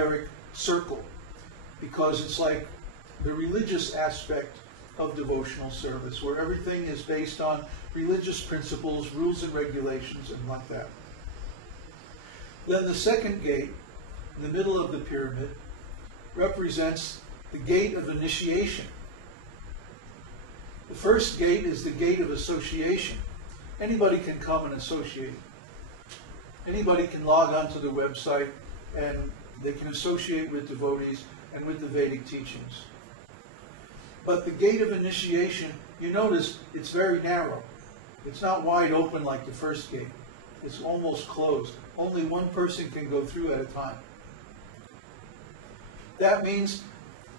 esoteric circle, because it's like the religious aspect of devotional service, where everything is based on religious principles, rules and regulations, and like that. Then the second gate, in the middle of the pyramid, represents the gate of initiation. The first gate is the gate of association. Anybody can come and associate. Anybody can log onto the website and they can associate with devotees and with the Vedic teachings. But the gate of initiation, you notice it's very narrow. It's not wide open like the first gate. It's almost closed. Only one person can go through at a time. That means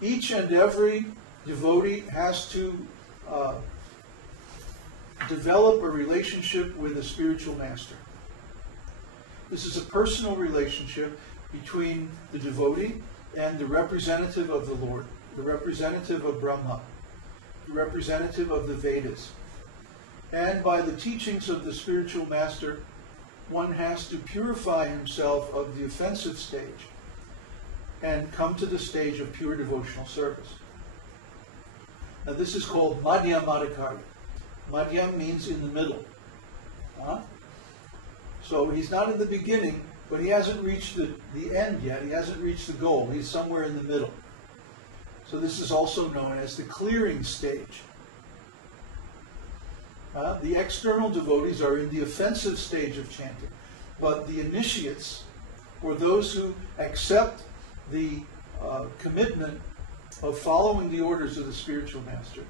each and every devotee has to develop a relationship with a spiritual master. This is a personal relationship between the devotee and the representative of the Lord, the representative of Brahma, the representative of the Vedas. And by the teachings of the spiritual master, one has to purify himself of the offensive stage and come to the stage of pure devotional service. Now this is called Madhyam Adhikari. Madhyam means in the middle. So he's not in the beginning, but he hasn't reached the end yet. He hasn't reached the goal. He's somewhere in the middle. So this is also known as the clearing stage. The external devotees are in the offensive stage of chanting, but the initiates, or those who accept the commitment of following the orders of the spiritual master,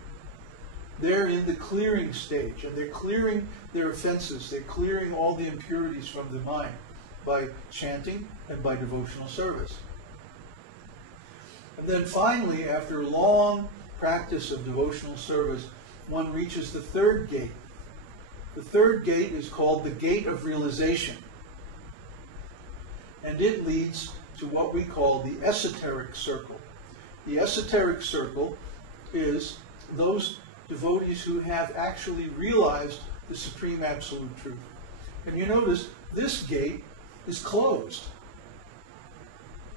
they're in the clearing stage, and they're clearing their offenses. They're clearing all the impurities from the mind by chanting and by devotional service. And then finally, after a long practice of devotional service, one reaches the third gate. The third gate is called the gate of realization. And it leads to what we call the esoteric circle. The esoteric circle is those devotees who have actually realized the supreme absolute truth. And you notice this gate is closed.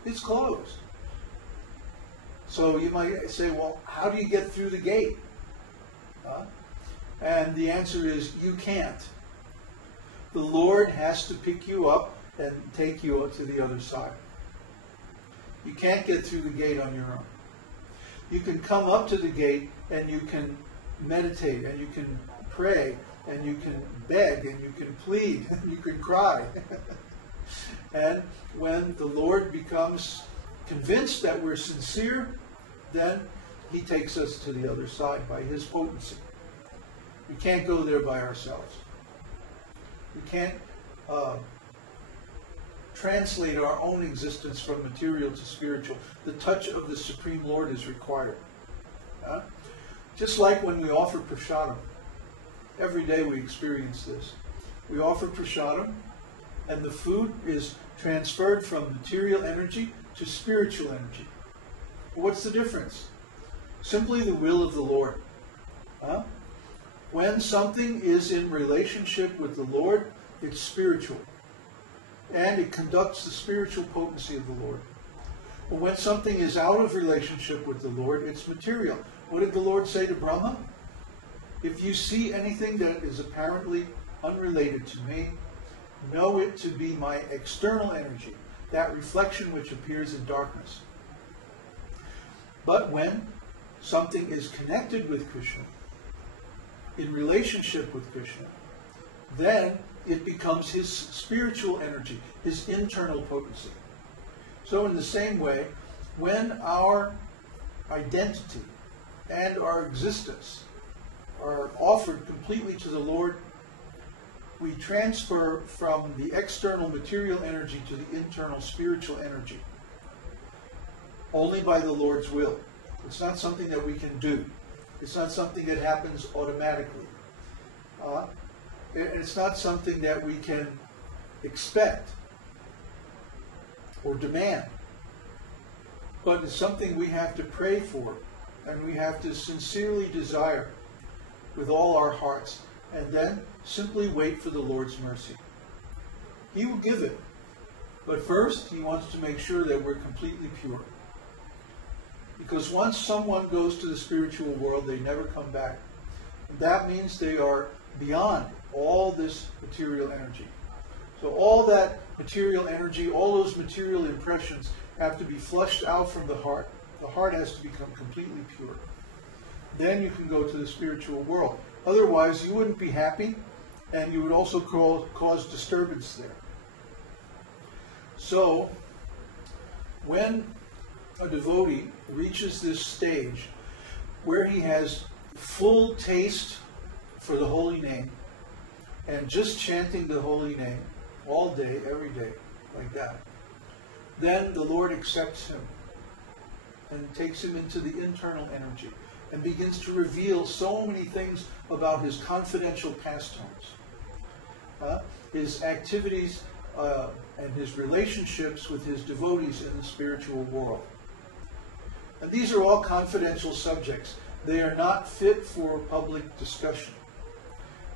It's closed. So you might say, well, how do you get through the gate? And the answer is, you can't. The Lord has to pick you up and take you to the other side. You can't get through the gate on your own. You can come up to the gate and you can meditate and you can pray and you can beg and you can plead and you can cry. And when the Lord becomes convinced that we're sincere, then he takes us to the other side by his potency. We can't go there by ourselves. We can't translate our own existence from material to spiritual. The touch of the Supreme Lord is required. Just like when we offer prasadam. Every day we experience this. We offer prasadam, and the food is transferred from material energy to spiritual energy. What's the difference? Simply the will of the Lord. When something is in relationship with the Lord, it's spiritual. And it conducts the spiritual potency of the Lord. But when something is out of relationship with the Lord, it's material. What did the Lord say to Brahma? If you see anything that is apparently unrelated to me, know it to be my external energy, that reflection which appears in darkness. But when something is connected with Krishna, in relationship with Krishna, then it becomes his spiritual energy, his internal potency. So in the same way, when our identity and our existence are offered completely to the Lord, we transfer from the external material energy to the internal spiritual energy, only by the Lord's will. It's not something that we can do. It's not something that happens automatically. It's not something that we can expect or demand. But it's something we have to pray for, and we have to sincerely desire with all our hearts, and then simply wait for the Lord's mercy. He will give it. But first, he wants to make sure that we're completely pure. Because once someone goes to the spiritual world, they never come back. That means they are beyond all this material energy. So all that material energy, all those material impressions have to be flushed out from the heart. The heart has to become completely pure. Then you can go to the spiritual world. Otherwise, you wouldn't be happy, and you would also cause disturbance there. So, when a devotee reaches this stage where he has full taste for the holy name and just chanting the holy name all day, every day, like that, then the Lord accepts him and takes him into the internal energy and begins to reveal so many things about his confidential pastimes, his activities, and his relationships with his devotees in the spiritual world. And these are all confidential subjects. They are not fit for public discussion.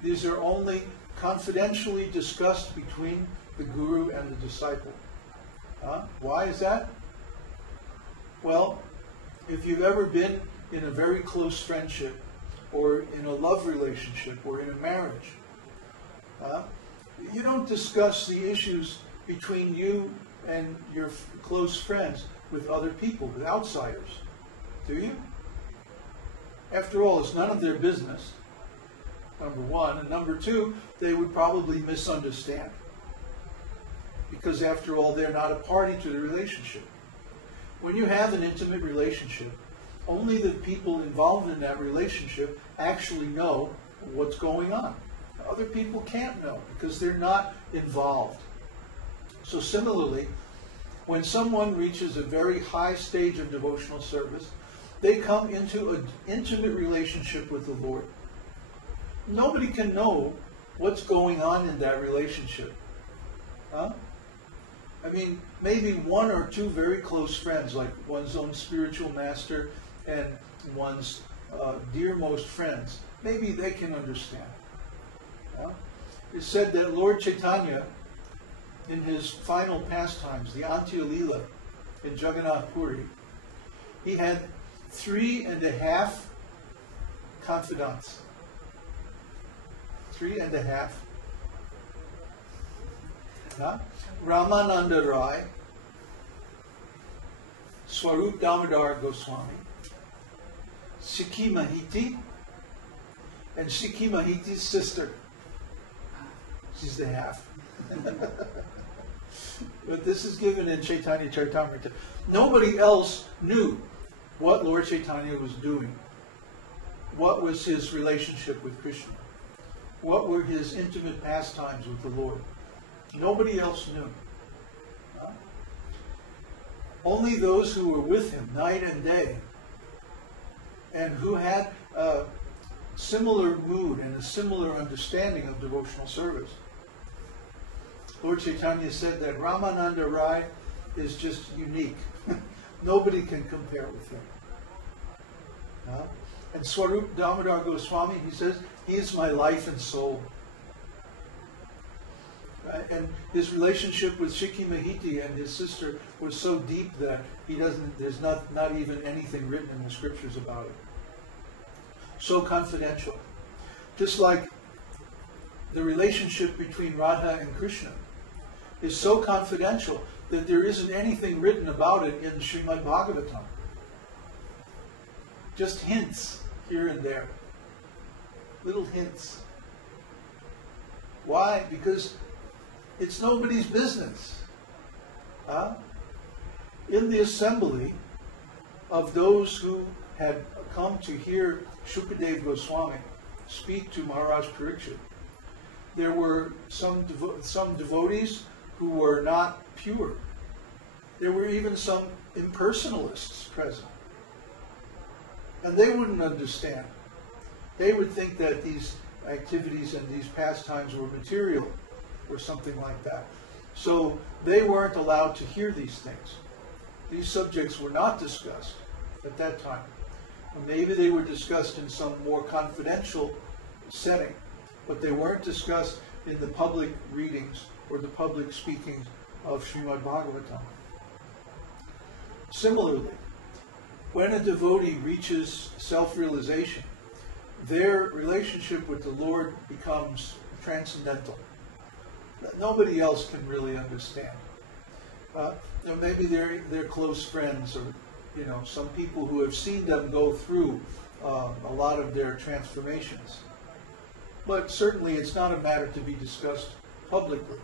These are only confidentially discussed between the guru and the disciple. Why is that? Well, if you've ever been in a very close friendship, or in a love relationship, or in a marriage, you don't discuss the issues between you and your close friends with other people, with outsiders, do you? After all, it's none of their business, number one. And number two, they would probably misunderstand. Because after all, they're not a party to the relationship. When you have an intimate relationship, only the people involved in that relationship actually know what's going on. Other people can't know because they're not involved. So similarly, when someone reaches a very high stage of devotional service, they come into an intimate relationship with the Lord. Nobody can know what's going on in that relationship. I mean, maybe one or two very close friends, like one's own spiritual master and one's dearmost friends, maybe they can understand. It's said that Lord Chaitanya, in his final pastimes, the Antya Leela in Jagannath Puri, he had 3.5 confidants. 3.5. Ramananda Rai, Swarup Damodar Goswami, Sikhi Mahiti, and Sikhi Mahiti's sister. She's the half. But this is given in Chaitanya Charitamrita. Nobody else knew what Lord Chaitanya was doing. What was his relationship with Krishna? What were his intimate pastimes with the Lord? Nobody else knew. Only those who were with him night and day and who had a similar mood and a similar understanding of devotional service. Lord Chaitanya said that Ramananda Rai is just unique. Nobody can compare with him. And Swarup Damodar Goswami, he says, he is my life and soul. Right? And his relationship with Sikhi Mahiti and his sister was so deep that there's not even anything written in the scriptures about it. So confidential. Just like the relationship between Radha and Krishna is so confidential that there isn't anything written about it in Srimad Bhagavatam. Just hints here and there. Little hints. Why? Because it's nobody's business. In the assembly of those who had come to hear Shukadev Goswami speak to Maharaj Parikshit, there were some devotees who were not pure. There were even some impersonalists present. And they wouldn't understand. They would think that these activities and these pastimes were material or something like that. So they weren't allowed to hear these things. These subjects were not discussed at that time. Maybe they were discussed in some more confidential setting, but they weren't discussed in the public readings or the public speakings of Srimad Bhagavatam. Similarly, when a devotee reaches self-realization, their relationship with the Lord becomes transcendental. Nobody else can really understand. Maybe they're close friends, or some people who have seen them go through a lot of their transformations. But certainly it's not a matter to be discussed publicly.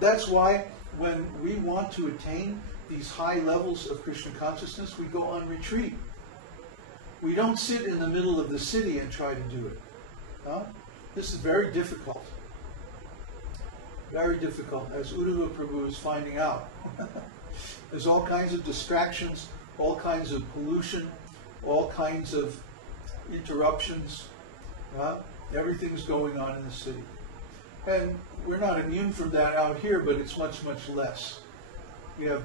That's why when we want to attain these high levels of Krishna consciousness, we go on retreat. We don't sit in the middle of the city and try to do it. This is very difficult. Very difficult, as Uddhava Prabhu is finding out. There's all kinds of distractions, all kinds of pollution, all kinds of interruptions. Everything's going on in the city. And we're not immune from that out here, but it's much, much less. We have